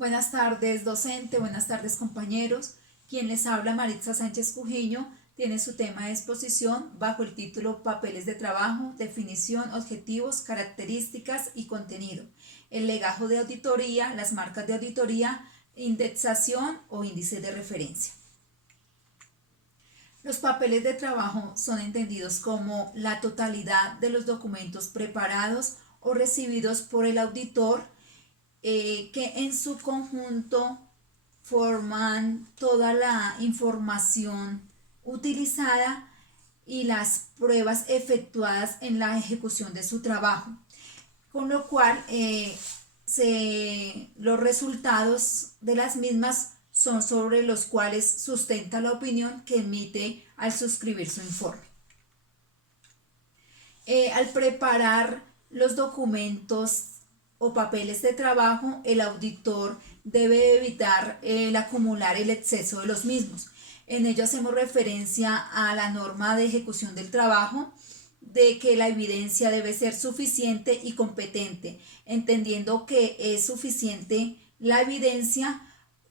Buenas tardes, docente, buenas tardes, compañeros. Quien les habla, Maritza Sánchez Cujiño, tiene su tema de exposición bajo el título Papeles de trabajo, definición, objetivos, características y contenido. El legajo de auditoría, las marcas de auditoría, indexación o índice de referencia. Los papeles de trabajo son entendidos como la totalidad de los documentos preparados o recibidos por el auditor que en su conjunto forman toda la información utilizada y las pruebas efectuadas en la ejecución de su trabajo, con lo cual los resultados de las mismas son sobre los cuales sustenta la opinión que emite al suscribir su informe. Al preparar los documentos o papeles de trabajo, el auditor debe evitar el acumular el exceso de los mismos. En ello hacemos referencia a la norma de ejecución del trabajo, de que la evidencia debe ser suficiente y competente, entendiendo que es suficiente la evidencia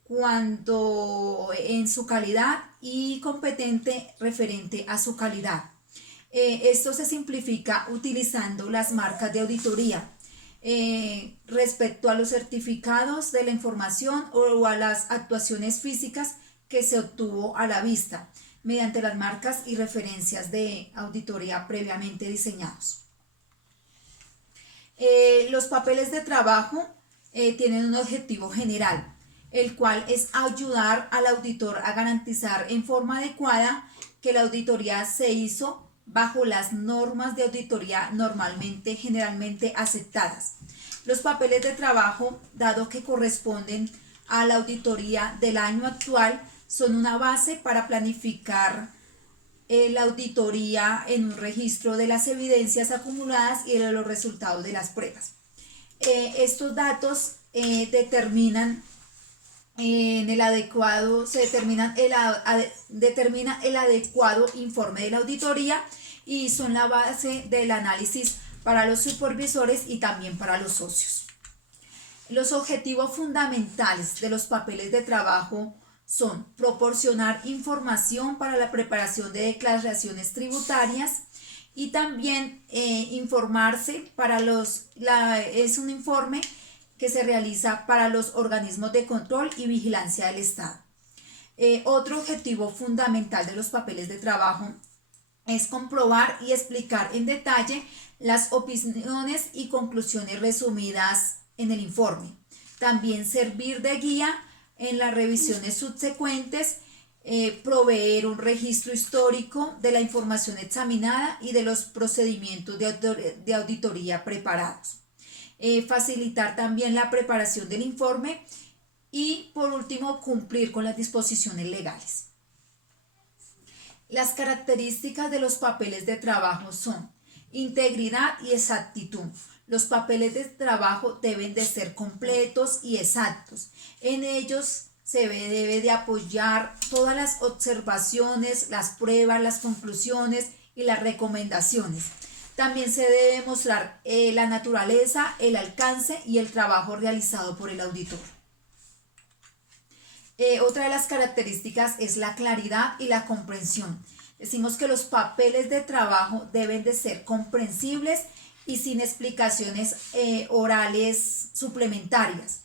cuando en su calidad y competente referente a su calidad. Esto se simplifica utilizando las marcas de auditoría. Respecto a los certificados de la información o a las actuaciones físicas que se obtuvo a la vista mediante las marcas y referencias de auditoría previamente diseñados. Los papeles de trabajo tienen un objetivo general, el cual es ayudar al auditor a garantizar en forma adecuada que la auditoría se hizo bajo las normas de auditoría generalmente aceptadas. Los papeles de trabajo, dado que corresponden a la auditoría del año actual, son una base para planificar la auditoría en un registro de las evidencias acumuladas y de los resultados de las pruebas. Estos datos determina el adecuado informe de la auditoría y son la base del análisis para los supervisores y también para los socios. Los objetivos fundamentales de los papeles de trabajo son proporcionar información para la preparación de declaraciones tributarias y también informarse es un informe que se realiza para los organismos de control y vigilancia del Estado. Otro objetivo fundamental de los papeles de trabajo es comprobar y explicar en detalle las opiniones y conclusiones resumidas en el informe. También servir de guía en las revisiones subsecuentes, proveer un registro histórico de la información examinada y de los procedimientos de auditoría preparados. Facilitar también la preparación del informe y, por último, cumplir con las disposiciones legales. Las características de los papeles de trabajo son integridad y exactitud. Los papeles de trabajo deben de ser completos y exactos. En ellos se debe de apoyar todas las observaciones, las pruebas, las conclusiones y las recomendaciones. También se debe mostrar la naturaleza, el alcance y el trabajo realizado por el auditor. Otra de las características es la claridad y la comprensión. Decimos que los papeles de trabajo deben de ser comprensibles y sin explicaciones orales suplementarias.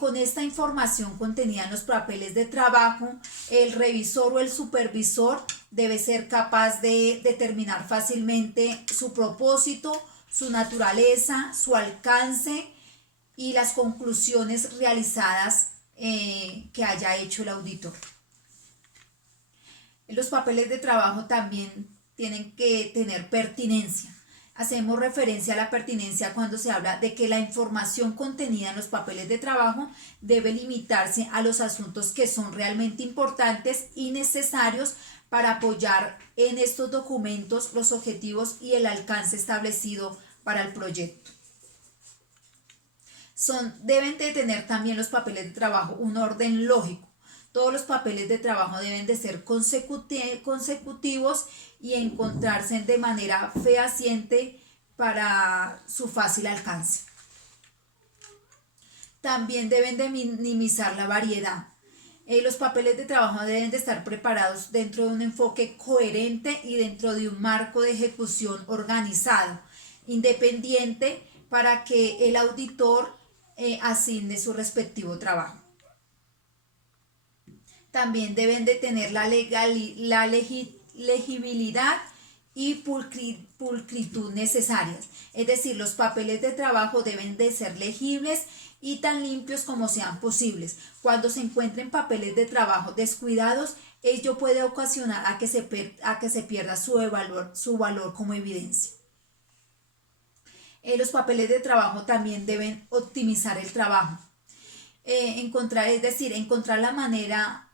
Con esta información contenida en los papeles de trabajo, el revisor o el supervisor debe ser capaz de determinar fácilmente su propósito, su naturaleza, su alcance y las conclusiones realizadas que haya hecho el auditor. Los papeles de trabajo también tienen que tener pertinencia. Hacemos referencia a la pertinencia cuando se habla de que la información contenida en los papeles de trabajo debe limitarse a los asuntos que son realmente importantes y necesarios para apoyar en estos documentos los objetivos y el alcance establecido para el proyecto. Deben de tener también los papeles de trabajo un orden lógico. Todos los papeles de trabajo deben de ser consecutivos y encontrarse de manera fehaciente para su fácil alcance. También deben de minimizar la variedad. Los papeles de trabajo deben de estar preparados dentro de un enfoque coherente y dentro de un marco de ejecución organizado, independiente, para que el auditor asigne su respectivo trabajo. También deben de tener la legibilidad y pulcritud necesarias. Es decir, los papeles de trabajo deben de ser legibles y tan limpios como sean posibles. Cuando se encuentren papeles de trabajo descuidados, ello puede ocasionar a que se pierda su valor como evidencia. Los papeles de trabajo también deben optimizar el trabajo. Encontrar la manera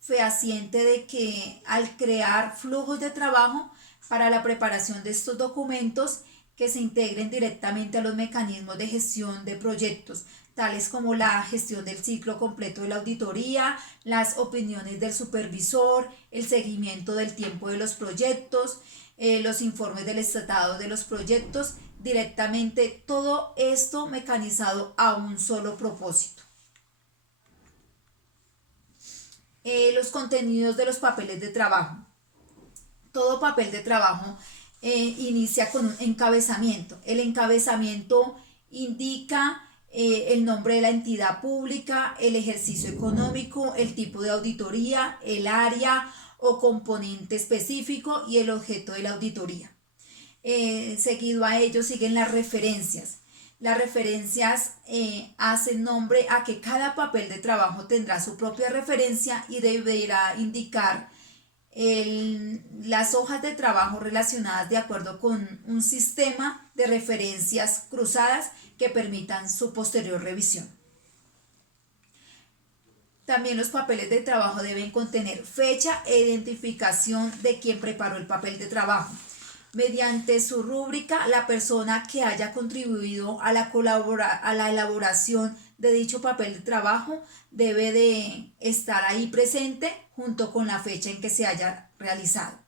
fehaciente de que al crear flujos de trabajo para la preparación de estos documentos que se integren directamente a los mecanismos de gestión de proyectos, tales como la gestión del ciclo completo de la auditoría, las opiniones del supervisor, el seguimiento del tiempo de los proyectos, los informes del estado de los proyectos, directamente todo esto mecanizado a un solo propósito. Los contenidos de los papeles de trabajo. Todo papel de trabajo inicia con un encabezamiento. El encabezamiento indica el nombre de la entidad pública, el ejercicio económico, el tipo de auditoría, el área o componente específico y el objeto de la auditoría. Seguido a ello siguen las referencias. Las referencias hacen nombre a que cada papel de trabajo tendrá su propia referencia y deberá indicar las hojas de trabajo relacionadas de acuerdo con un sistema de referencias cruzadas que permitan su posterior revisión. También los papeles de trabajo deben contener fecha e identificación de quien preparó el papel de trabajo. Mediante su rúbrica, la persona que haya contribuido a la elaboración de dicho papel de trabajo debe de estar ahí presente junto con la fecha en que se haya realizado.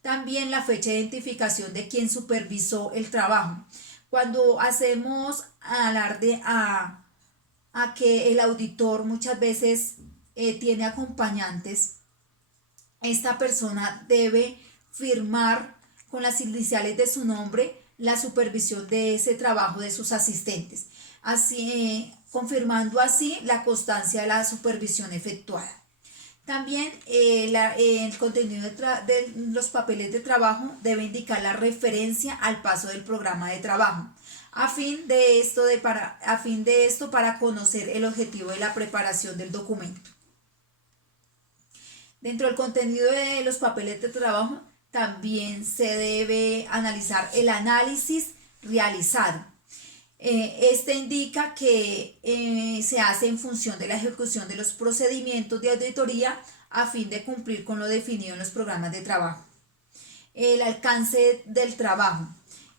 También la fecha de identificación de quien supervisó el trabajo. Cuando hacemos alarde a que el auditor muchas veces tiene acompañantes, esta persona debe firmar con las iniciales de su nombre la supervisión de ese trabajo de sus asistentes, así confirmando así la constancia de la supervisión efectuada. También el contenido de los papeles de trabajo debe indicar la referencia al paso del programa de trabajo, a fin de esto para conocer el objetivo de la preparación del documento. Dentro del contenido de los papeles de trabajo también se debe analizar el análisis realizado. Este indica que se hace en función de la ejecución de los procedimientos de auditoría a fin de cumplir con lo definido en los programas de trabajo. El alcance del trabajo.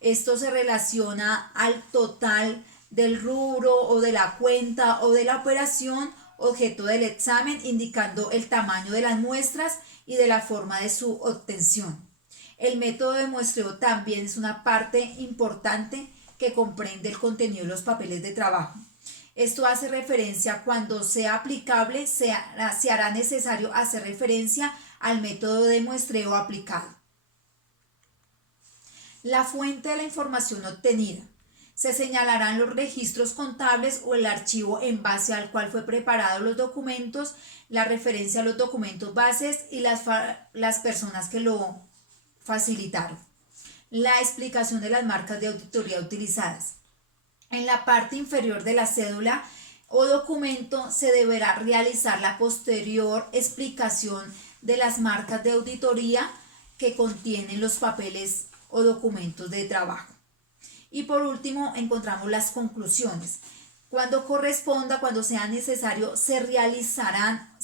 Esto se relaciona al total del rubro o de la cuenta o de la operación objeto del examen, indicando el tamaño de las muestras y de la forma de su obtención. El método de muestreo también es una parte importante que comprende el contenido de los papeles de trabajo. Esto hace referencia cuando sea aplicable, se hará necesario hacer referencia al método de muestreo aplicado. La fuente de la información obtenida. Se señalarán los registros contables o el archivo en base al cual fue preparado los documentos, la referencia a los documentos bases y las personas que lo facilitaron. La explicación de las marcas de auditoría utilizadas. En la parte inferior de la cédula o documento se deberá realizar la posterior explicación de las marcas de auditoría que contienen los papeles o documentos de trabajo. Y por último encontramos las conclusiones. Cuando corresponda, cuando sea necesario, se realizará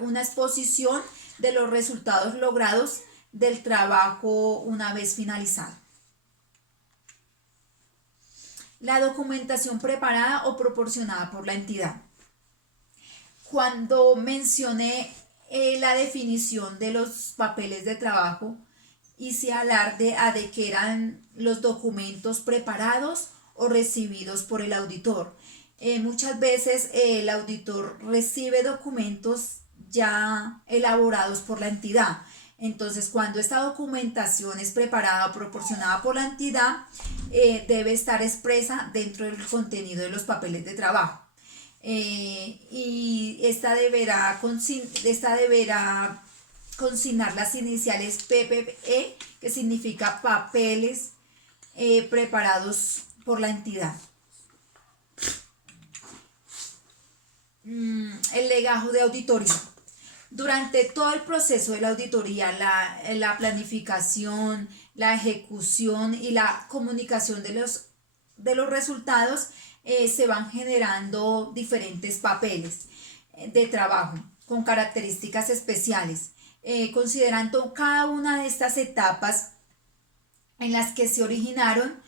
una exposición de los resultados logrados del trabajo una vez finalizado. La documentación preparada o proporcionada por la entidad. Cuando mencioné la definición de los papeles de trabajo, hice alarde de que eran los documentos preparados o recibidos por el auditor. Muchas veces el auditor recibe documentos ya elaborados por la entidad. Entonces, cuando esta documentación es preparada o proporcionada por la entidad, debe estar expresa dentro del contenido de los papeles de trabajo. Y esta deberá consignar las iniciales PPE, que significa papeles preparados por la entidad. El legajo de auditoría. Durante todo el proceso de la auditoría, la planificación, la ejecución y la comunicación de los resultados, se van generando diferentes papeles de trabajo con características especiales. Considerando cada una de estas etapas en las que se originaron,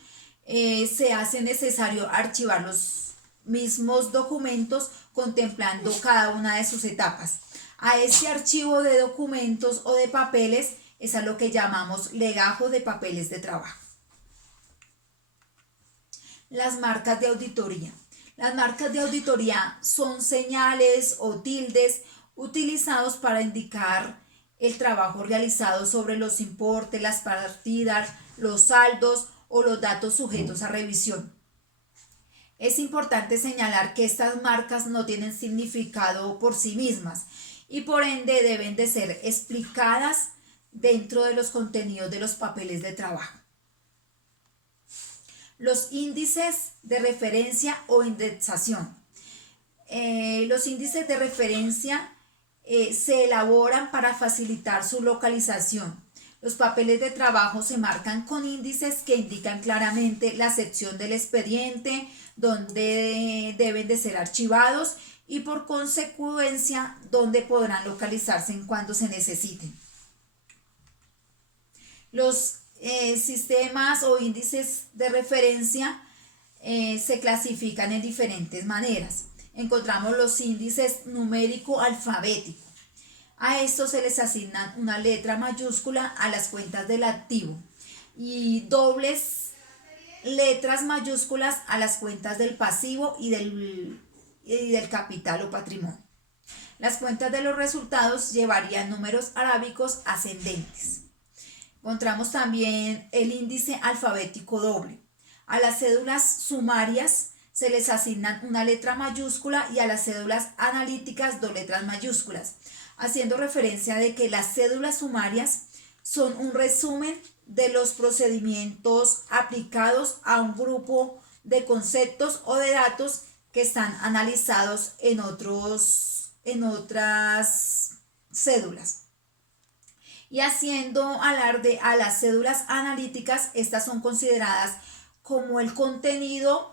se hace necesario archivar los mismos documentos contemplando cada una de sus etapas. A ese archivo de documentos o de papeles es a lo que llamamos legajo de papeles de trabajo. Las marcas de auditoría. Las marcas de auditoría son señales o tildes utilizados para indicar el trabajo realizado sobre los importes, las partidas, los saldos o los datos sujetos a revisión. Es importante señalar que estas marcas no tienen significado por sí mismas y por ende deben de ser explicadas dentro de los contenidos de los papeles de trabajo. Los índices de referencia o indexación. Los índices de referencia se elaboran para facilitar su localización. Los papeles de trabajo se marcan con índices que indican claramente la sección del expediente donde deben de ser archivados y por consecuencia donde podrán localizarse en cuanto se necesiten. Los sistemas o índices de referencia se clasifican en diferentes maneras. Encontramos los índices numérico-alfabético. A estos se les asignan una letra mayúscula a las cuentas del activo y dobles letras mayúsculas a las cuentas del pasivo y del capital o patrimonio. Las cuentas de los resultados llevarían números arábicos ascendentes. Encontramos también el índice alfabético doble. A las cédulas sumarias se les asignan una letra mayúscula y a las cédulas analíticas dos letras mayúsculas, haciendo referencia de que las cédulas sumarias son un resumen de los procedimientos aplicados a un grupo de conceptos o de datos que están analizados en otras cédulas. Y haciendo alarde a las cédulas analíticas, estas son consideradas como el contenido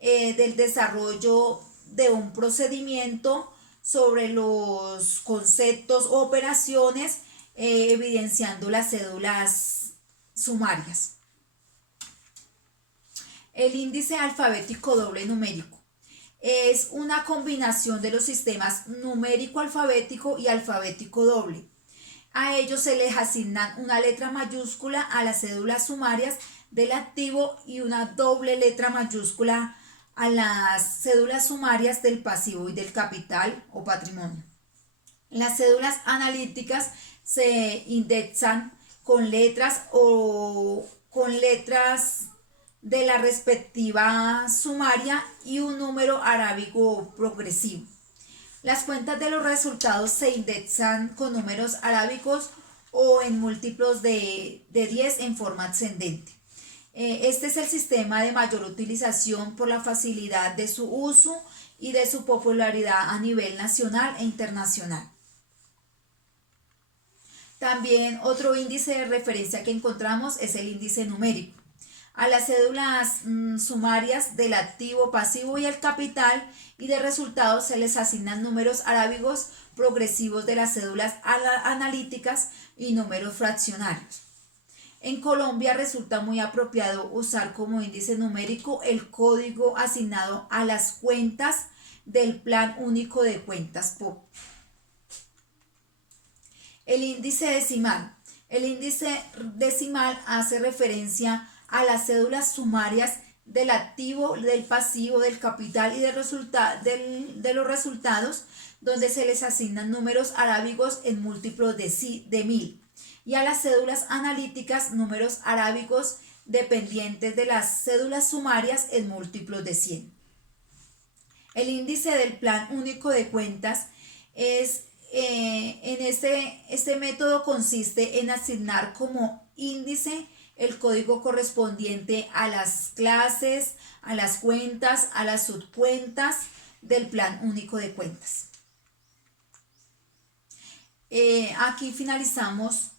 del desarrollo de un procedimiento sobre los conceptos o operaciones, evidenciando las cédulas sumarias. El índice alfabético doble numérico es una combinación de los sistemas numérico alfabético y alfabético doble. A ellos se les asignan una letra mayúscula a las cédulas sumarias del activo y una doble letra mayúscula a las cédulas sumarias del pasivo y del capital o patrimonio. Las cédulas analíticas se indexan con letras o con letras de la respectiva sumaria y un número arábigo progresivo. Las cuentas de los resultados se indexan con números arábicos o en múltiplos de 10 en forma ascendente. Este es el sistema de mayor utilización por la facilidad de su uso y de su popularidad a nivel nacional e internacional. También otro índice de referencia que encontramos es el índice numérico. A las cédulas sumarias del activo, pasivo y el capital y de resultados se les asignan números arábigos progresivos de las cédulas analíticas y números fraccionarios. En Colombia resulta muy apropiado usar como índice numérico el código asignado a las cuentas del Plan Único de Cuentas POC. El índice decimal. El índice decimal hace referencia a las cédulas sumarias del activo, del pasivo, del capital y de los resultados, donde se les asignan números arábigos en múltiplos de 1000, y a las cédulas analíticas números arábigos dependientes de las cédulas sumarias en múltiplos de 100. El índice del Plan Único de Cuentas es, este método consiste en asignar como índice el código correspondiente a las clases, a las cuentas, a las subcuentas del Plan Único de Cuentas. Aquí finalizamos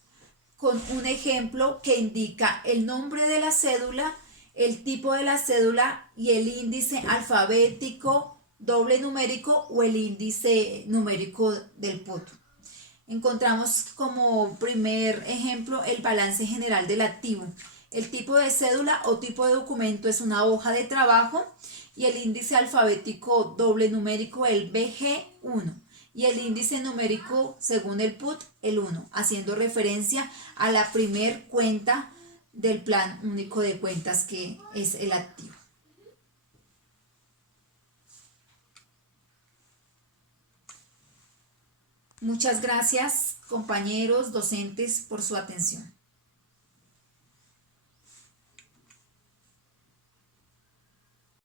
con un ejemplo que indica el nombre de la cédula, el tipo de la cédula y el índice alfabético, doble numérico o el índice numérico del PUT. Encontramos como primer ejemplo el balance general del activo. El tipo de cédula o tipo de documento es una hoja de trabajo y el índice alfabético doble numérico el BG1 y el índice numérico según el PUT el 1, haciendo referencia a la primer cuenta del Plan Único de Cuentas, que es el activo. Muchas gracias, compañeros docentes, por su atención.